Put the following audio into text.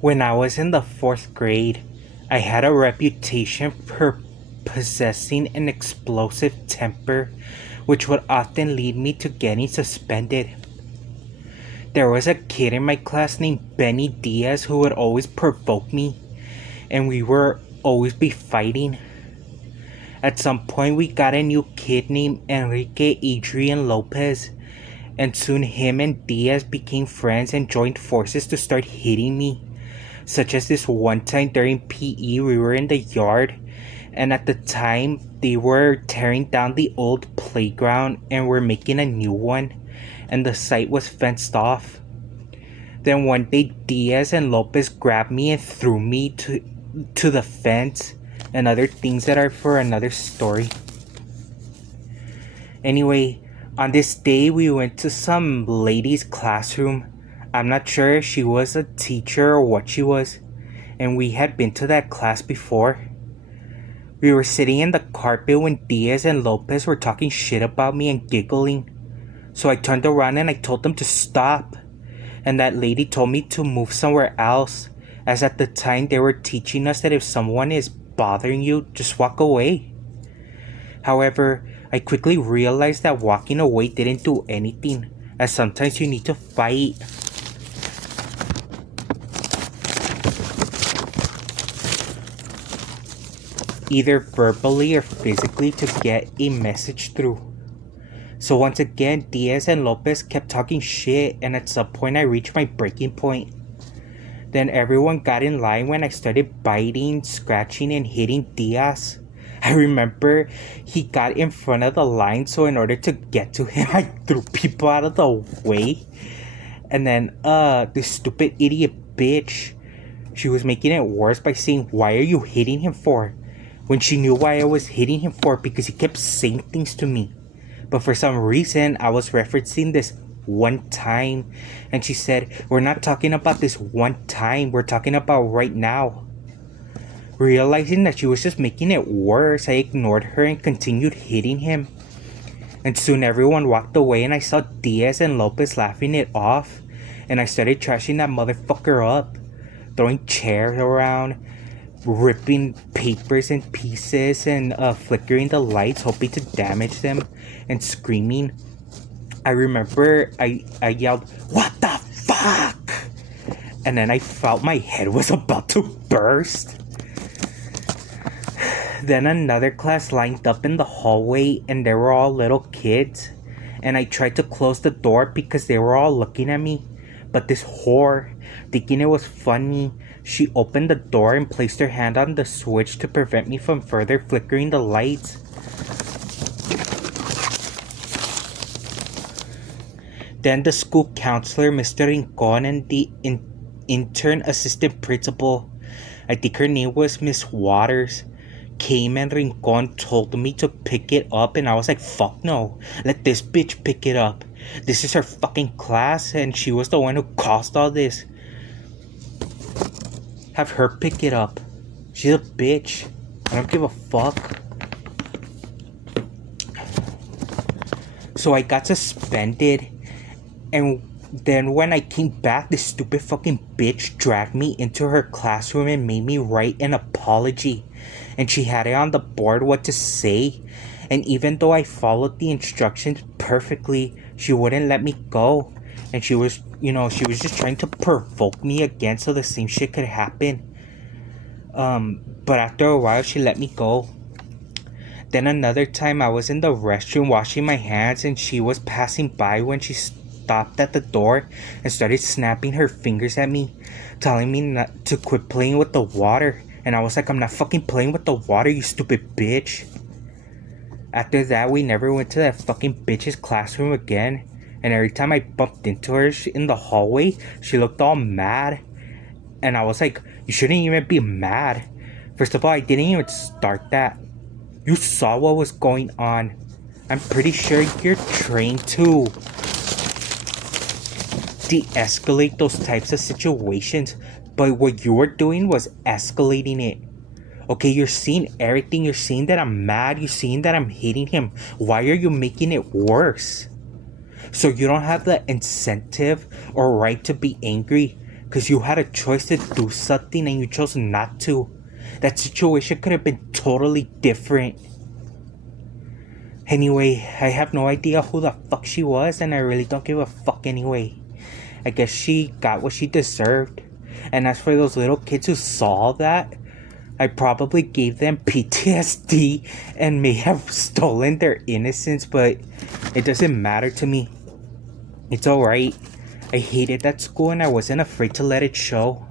When I was in the fourth grade, I had a reputation for possessing an explosive temper, which would often lead me to getting suspended. There was a kid in my class named Benny Diaz who would always provoke me, and we were always be fighting. At some point, we got a new kid named Enrique Adrian Lopez, and soon him and Diaz became friends and joined forces to start hitting me. Such as this one time during PE, we were in the yard, and at the time, they were tearing down the old playground and were making a new one, and the site was fenced off. Then one day, Diaz and Lopez grabbed me and threw me to the fence, and other things that are for another story. Anyway, on this day, we went to some lady's classroom. I'm not sure if she was a teacher or what she was, and we had been to that class before. We were sitting in the carpet when Diaz and Lopez were talking shit about me and giggling. So I turned around and I told them to stop. And that lady told me to move somewhere else, as at the time they were teaching us that if someone is bothering you, just walk away. However, I quickly realized that walking away didn't do anything, as sometimes you need to fight. Either verbally or physically to get a message through. So once again, Diaz and Lopez kept talking shit, and at some point I reached my breaking point. Then everyone got in line when I started biting, scratching, and hitting Diaz. I remember he got in front of the line, so in order to get to him, I threw people out of the way. And then, this stupid idiot bitch, she was making it worse by saying, "Why are you hitting him for?" When she knew why I was hitting him for, because he kept saying things to me. But for some reason, I was referencing this one time, and she said, "We're not talking about this one time, we're talking about right now." Realizing that she was just making it worse, I ignored her and continued hitting him. And soon everyone walked away, and I saw Diaz and Lopez laughing it off, and I started trashing that motherfucker up, throwing chairs around, ripping papers in pieces, and flickering the lights, hoping to damage them, and screaming. I remember I yelled, "What the fuck?" And then I felt my head was about to burst. Then another class lined up in the hallway, and they were all little kids, and I tried to close the door because they were all looking at me. But this whore, thinking it was funny, she opened the door and placed her hand on the switch to prevent me from further flickering the lights. Then the school counselor, Mr. Rincon, and the intern assistant principal, I think her name was Miss Waters, came, and Rincon told me to pick it up, and I was like, fuck no, let this bitch pick it up. This is her fucking class, and she was the one who caused all this. Have her pick it up. She's a bitch. I don't give a fuck. So I got suspended, and then when I came back, this stupid fucking bitch dragged me into her classroom and made me write an apology. And she had it on the board what to say. And even though I followed the instructions perfectly, she wouldn't let me go. And she was just trying to provoke me again so the same shit could happen. But after a while, she let me go. Then another time, I was in the restroom washing my hands, and she was passing by when she stopped at the door and started snapping her fingers at me, telling me not to quit playing with the water. And I was like, "I'm not fucking playing with the water, you stupid bitch." After that, we never went to that fucking bitch's classroom again. And every time I bumped into her in the hallway, she looked all mad. And I was like, "You shouldn't even be mad. First of all, I didn't even start that. You saw what was going on. I'm pretty sure you're trained to de-escalate those types of situations. But what you were doing was escalating it. Okay, you're seeing everything. You're seeing that I'm mad. You're seeing that I'm hitting him. Why are you making it worse? So you don't have the incentive or right to be angry. Because you had a choice to do something and you chose not to. That situation could have been totally different. Anyway, I have no idea who the fuck she was, and I really don't give a fuck anyway. I guess she got what she deserved. And as for those little kids who saw that, I probably gave them PTSD and may have stolen their innocence, but it doesn't matter to me. It's alright. I hated that school and I wasn't afraid to let it show.